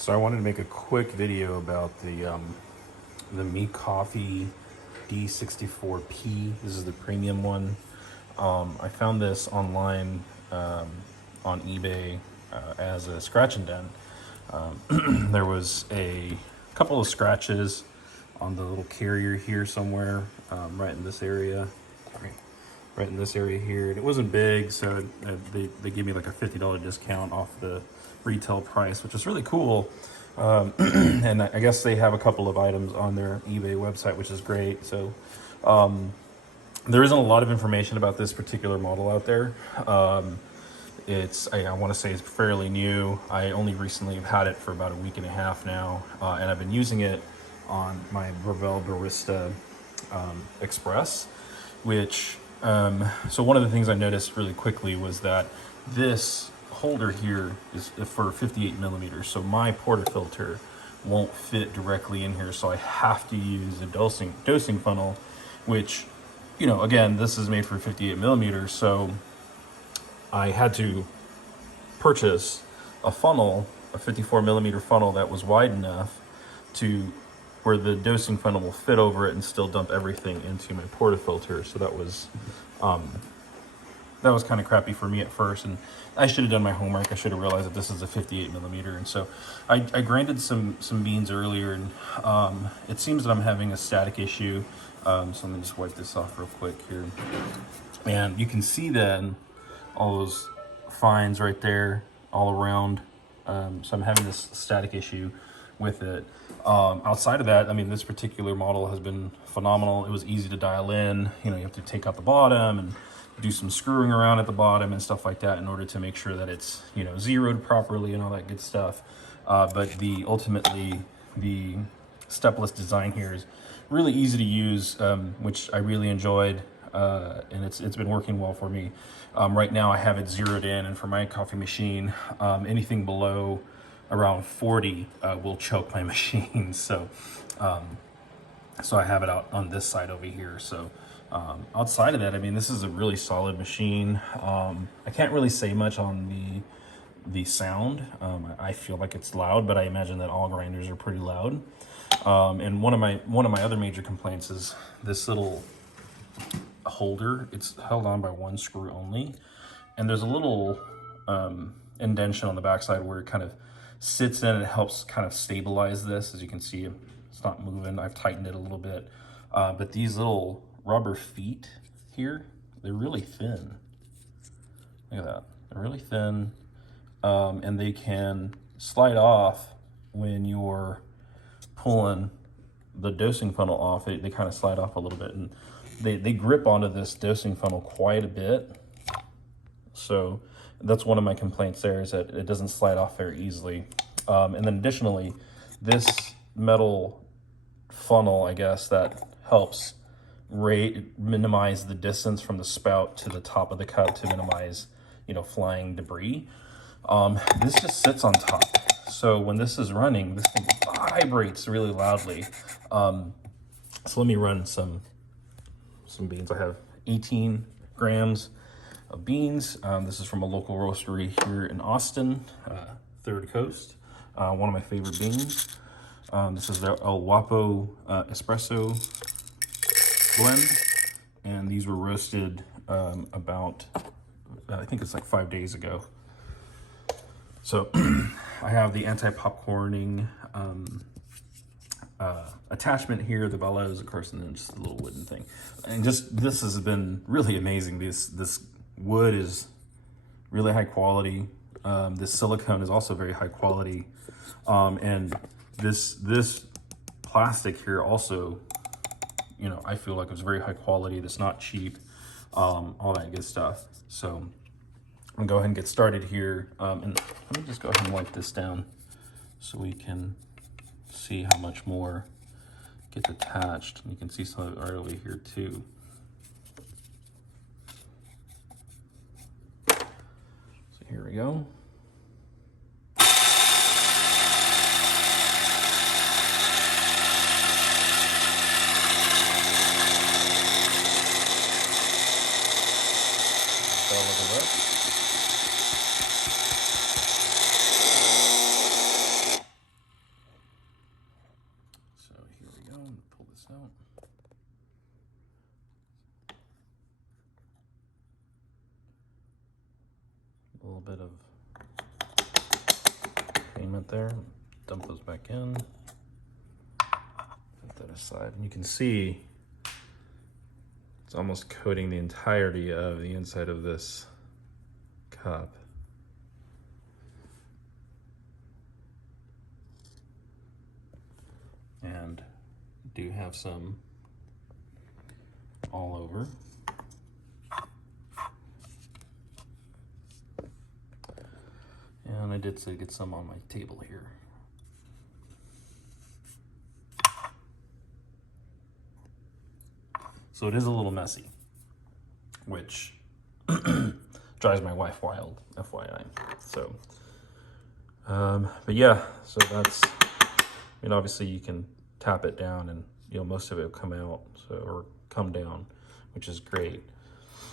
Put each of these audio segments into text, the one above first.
So I wanted to make a quick video about the MiiCoffee D64P. This is the premium one. I found this online on eBay as a scratch and dent. There was a couple of scratches on the little carrier here somewhere, right in this area. Right in this area here. And it wasn't big, so they gave me like a $50 discount off the retail price, which is really cool. And I guess they have a couple of items on their eBay website, which is great. So there isn't a lot of information about this particular model out there. I want to say it's fairly new. I only recently have had it for about a week and a half now, and I've been using it on my Breville Barista Express, which so one of the things I noticed really quickly was that this holder here is for 58 millimeters. So my portafilter won't fit directly in here. So I have to use a dosing funnel, which, you know, again, this is made for 58 millimeters. So I had to purchase a funnel, a 54 millimeter funnel that was wide enough to where the dosing funnel will fit over it and still dump everything into my portafilter. So that was kind of crappy for me at first, and I should have done my homework. I should have realized that this is a 58 millimeter. And so I grinded some beans earlier, and it seems that I'm having a static issue. So let me just wipe this off real quick here. And you can see then all those fines right there all around. So I'm having this static issue with it. Outside of that, I mean, this particular model has been phenomenal. It was easy to dial in. You know, you have to take out the bottom and do some screwing around at the bottom and stuff like that in order to make sure that it's, you know, zeroed properly and all that good stuff. But ultimately the stepless design here is really easy to use, which I really enjoyed, and it's been working well for me. Right now I have it zeroed in, and for my coffee machine, anything below around 40 will choke my machine. So I have it out on this side over here. So outside of that, I mean, this is a really solid machine. I can't really say much on the sound. I feel like it's loud, but I imagine that all grinders are pretty loud. And one of my other major complaints is this little holder. It's held on by one screw only, and there's a little indentation on the backside where it kind of sits in and it helps kind of stabilize this. As you can see, it's not moving. I've tightened it a little bit, but these little rubber feet here, they're really thin. Look at that, they're really thin, and they can slide off when you're pulling the dosing funnel off. They kind of slide off a little bit, and they grip onto this dosing funnel quite a bit. So that's one of my complaints there, is that it doesn't slide off very easily. And then additionally, this metal funnel, I guess, that helps minimize the distance from the spout to the top of the cup to minimize, you know, flying debris. This just sits on top. So when this is running, this thing vibrates really loudly. So let me run some beans. I have 18 grams of beans. This is from a local roastery here in Austin, Third Coast. One of my favorite beans. This is the El Guapo espresso blend, and these were roasted about, I think it's like 5 days ago. So I have the anti-popcorning attachment here, the bellows, of course, and then just a little wooden thing. And just, this has been really amazing. This wood is really high quality. This silicone is also very high quality. And this plastic here also, you know, I feel like it's very high quality. It's not cheap, all that good stuff. So I'm gonna go ahead and get started here. And let me just go ahead and wipe this down so we can see how much more gets attached. You can see some of it right over here too. So here we go. out. A little bit of payment there. Dump those back in. Put that aside. And you can see it's almost coating the entirety of the inside of this cup. And do have some all over. And I did get some on my table here. So it is a little messy, which drives my wife wild, FYI. So, but yeah, so that's, I mean, obviously you can tap it down and, you know, most of it will come out, so, or come down, which is great.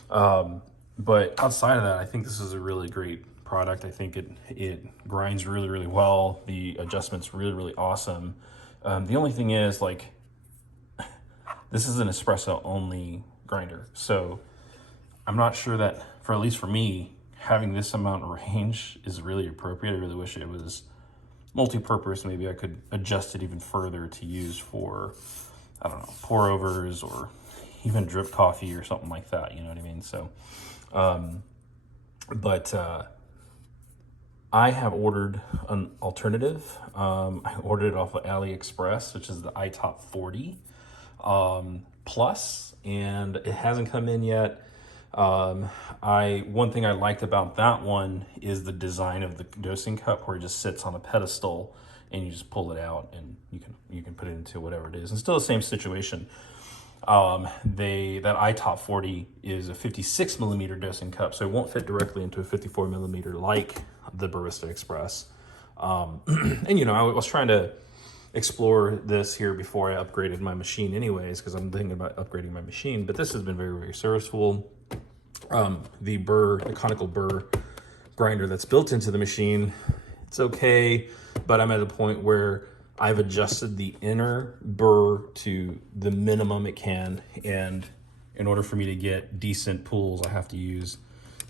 But outside of that, I think this is a really great product. I think it grinds really, really well. The adjustment's really, really awesome. The only thing is, like, this is an espresso only grinder. So I'm not sure that, for at least for me, having this amount of range is really appropriate. I really wish it was multi-purpose. Maybe I could adjust it even further to use for, I don't know, pour overs or even drip coffee or something like that. You know what I mean? So, I have ordered an alternative. I ordered it off of AliExpress, which is the iTop 40 Plus, and it hasn't come in yet. One thing I liked about that one is the design of the dosing cup, where it just sits on a pedestal and you just pull it out and you can put it into whatever it is. And still the same situation. That iTop 40 is a 56 millimeter dosing cup, so it won't fit directly into a 54 millimeter like the Barista Express. And you know, I was trying to explore this here before I upgraded my machine anyways, because I'm thinking about upgrading my machine, but this has been very, very serviceable. The conical burr grinder that's built into the machine, it's okay, but I'm at a point where I've adjusted the inner burr to the minimum it can, and in order for me to get decent pulls, I have to use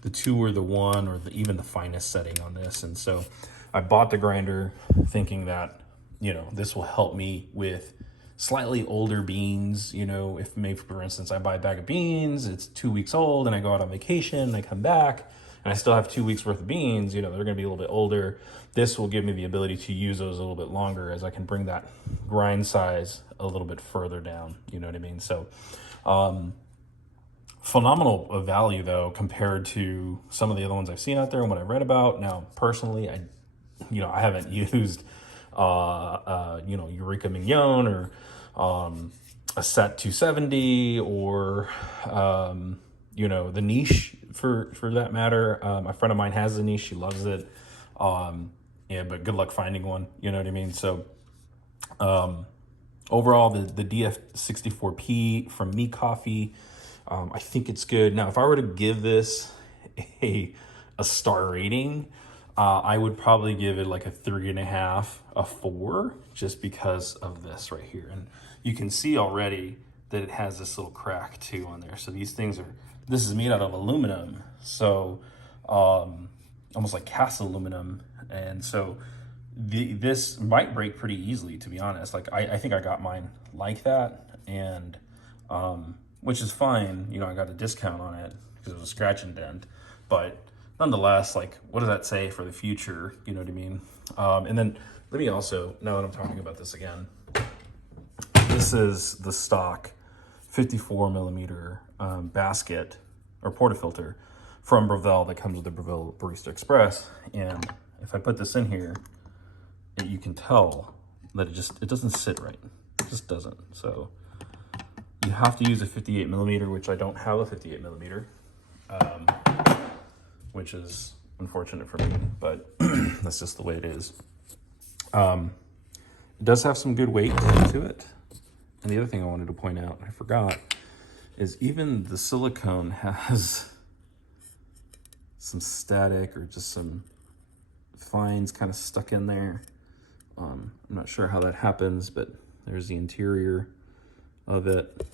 the 2 or the 1 or even the finest setting on this. And so I bought the grinder thinking that, you know, this will help me with slightly older beans. You know, if maybe, for instance, I buy a bag of beans, it's 2 weeks old, and I go out on vacation and I come back and I still have 2 weeks worth of beans, you know, they're gonna be a little bit older. This will give me the ability to use those a little bit longer, as I can bring that grind size a little bit further down, you know what I mean? So, phenomenal of value though, compared to some of the other ones I've seen out there and what I read about. Now, personally, I haven't used, Eureka Mignon or a Set 270 or, the Niche for that matter. A friend of mine has the Niche, she loves it. But good luck finding one, you know what I mean? So, overall, the DF64P from MiiCoffee, I think it's good. Now, if I were to give this a star rating, I would probably give it like a 3.5, a 4, just because of this right here. And you can see already that it has this little crack too on there. So this is made out of aluminum. So, almost like cast aluminum. And so this might break pretty easily, to be honest. Like I think I got mine like that, and which is fine. You know, I got a discount on it because it was a scratch and dent, but nonetheless, like, what does that say for the future? You know what I mean? And then let me also, now that I'm talking about this again, this is the stock 54 millimeter basket or portafilter from Breville that comes with the Breville Barista Express. And if I put this in here, you can tell that it doesn't sit right. It just doesn't. So you have to use a 58 millimeter, which I don't have a 58 millimeter, which is unfortunate for me, but that's just the way it is. It does have some good weight to it. And the other thing I wanted to point out, I forgot, is even the silicone has some static or just some fines kind of stuck in there. I'm not sure how that happens, but there's the interior of it.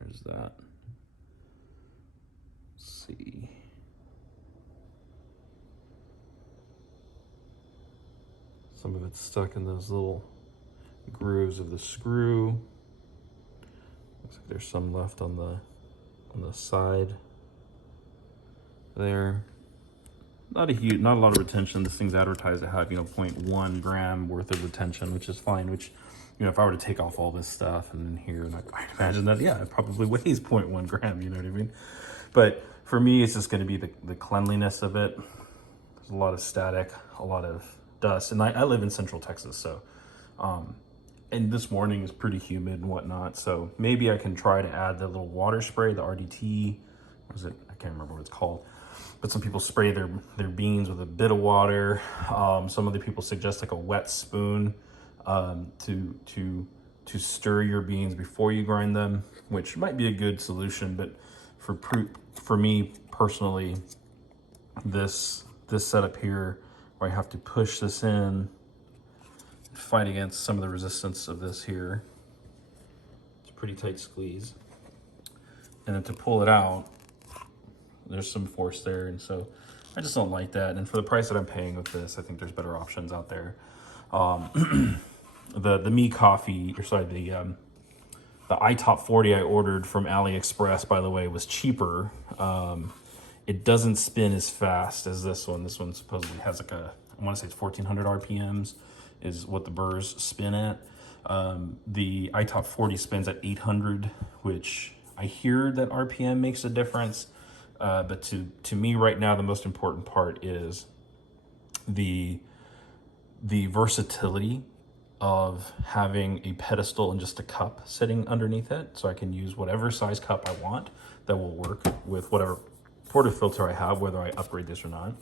There's that. Let's see. Some of it's stuck in those little grooves of the screw. Looks like there's some left on the side there. Not a lot of retention. This thing's advertised to have, 0.1 gram worth of retention, which is fine, which, if I were to take off all this stuff and then here, and I'd imagine that, yeah, it probably weighs 0.1 gram, you know what I mean? But for me, it's just going to be the cleanliness of it. There's a lot of static, a lot of dust, and I live in Central Texas, so, and this morning is pretty humid and whatnot, so maybe I can try to add the little water spray, the RDT, what is it? I can't remember what it's called. But some people spray their beans with a bit of water. Some other people suggest like a wet spoon to stir your beans before you grind them, which might be a good solution. But for me personally, this setup here, where I have to push this in, fight against some of the resistance of this here. It's a pretty tight squeeze, and then to pull it out, there's some force there, and so I just don't like that. And for the price that I'm paying with this, I think there's better options out there. The MiiCoffee, or sorry, the iTop 40 I ordered from AliExpress, by the way, was cheaper. It doesn't spin as fast as this one. This one supposedly has like I want to say it's 1400 RPMs is what the burrs spin at. The iTop 40 spins at 800, which I hear that RPM makes a difference. But to me right now, the most important part is the versatility of having a pedestal and just a cup sitting underneath it. So I can use whatever size cup I want that will work with whatever portafilter I have, whether I upgrade this or not.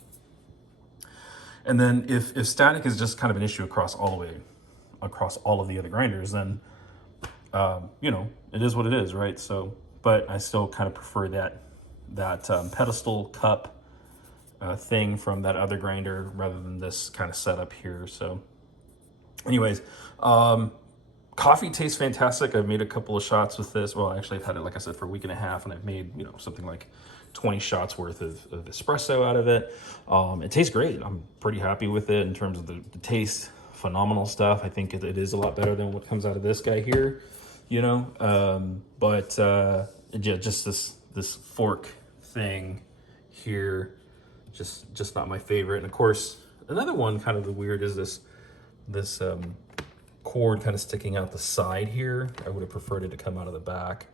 And then if static is just kind of an issue across all of the other grinders, then, it is what it is, right? So, but I still kind of prefer that pedestal cup thing from that other grinder rather than this kind of setup here. So anyways, coffee tastes fantastic. I've made a couple of shots with this. Well, actually I've had it, like I said, for a week and a half, and I've made, something like 20 shots worth of espresso out of it. It tastes great. I'm pretty happy with it in terms of the taste. Phenomenal stuff. I think it is a lot better than what comes out of this guy here, yeah, just this fork thing here, just not my favorite. And of course, another one kind of the weird is this cord kind of sticking out the side here. I would have preferred it to come out of the back.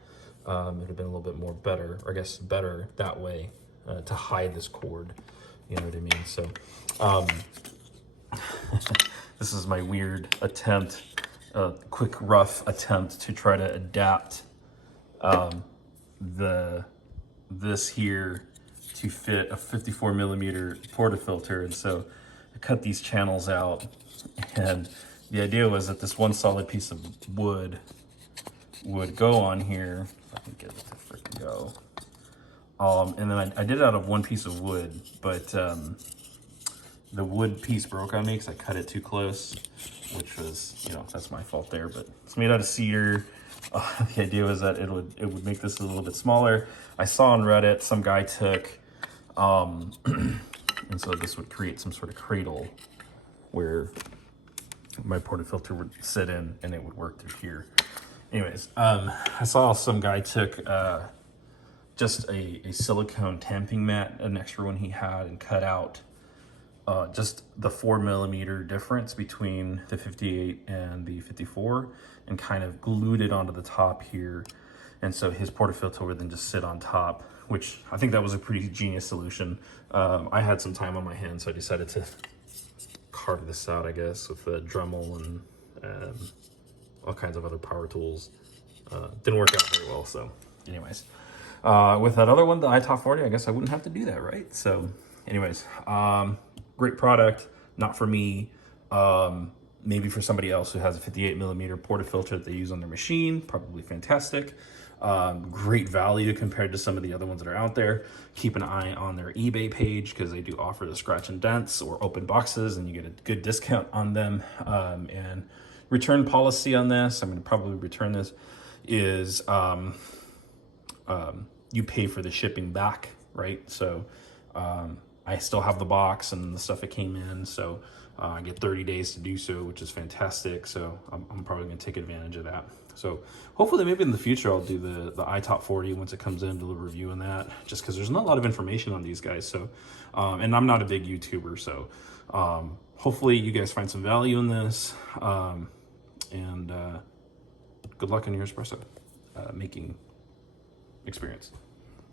It would have been a little bit more better, or I guess better that way, to hide this cord. You know what I mean? So this is my weird attempt, quick rough attempt to try to adapt this here to fit a 54 millimeter portafilter. And so I cut these channels out, and the idea was that this one solid piece of wood would go on here. If I can get it to freaking go. And then I did it out of one piece of wood, but the wood piece broke on me because I cut it too close, which was, that's my fault there, but it's made out of cedar. The idea was that it would make this a little bit smaller. I saw on Reddit some guy took, and so this would create some sort of cradle where my portafilter would sit in and it would work through here. Anyways, I saw some guy took just a silicone tamping mat, an extra one he had, and cut out just the 4 millimeter difference between the 58 and the 54 and kind of glued it onto the top here. And so his portafilter would then just sit on top, which I think that was a pretty genius solution. I had some time on my hands, so I decided to carve this out, I guess, with a Dremel and all kinds of other power tools. Didn't work out very well, so anyways. With that other one, the iTop 40, I guess I wouldn't have to do that, right? So anyways, great product, not for me. Maybe for somebody else who has a 58 millimeter portafilter that they use on their machine, probably fantastic. Great value compared to some of the other ones that are out there. Keep an eye on their eBay page because they do offer the scratch and dents or open boxes, and you get a good discount on them. And return policy on this, I'm going to probably return this, is you pay for the shipping back, right? So I still have the box and the stuff that came in, so I get 30 days to do so, which is fantastic. So I'm probably going to take advantage of that. So hopefully maybe in the future I'll do the iTop 40 once it comes in, do a review on that, just because there's not a lot of information on these guys. So and I'm not a big YouTuber, so hopefully you guys find some value in this, and good luck on your espresso making experience.